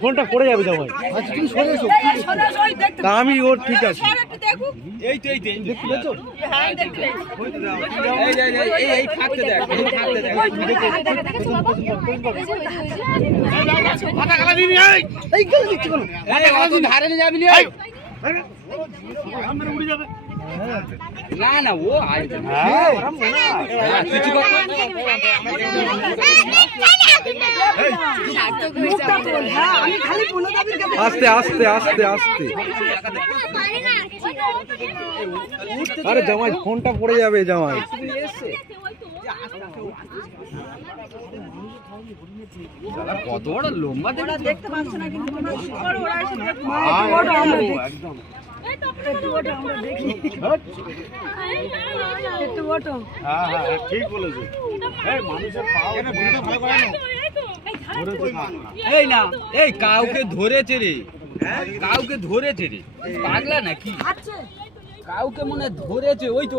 ফোনটা পড়ে যাবে জামাই। আমি ওর ঠিক আছে। না না ও আস্তে আস্তে আস্তে আস্তে। আরে জামাই ফোনটা পড়ে যাবে জামাই। কত বড় লম্বা দেখতে পাচ্ছ না কিন্তু একদম ঠিক বলেছে। এই না এই কাউকে ধরেছে রে, কাউকে ধরেছে রে, পাগলা নাকি? কাউকে মনে ধরেছে, ওই তো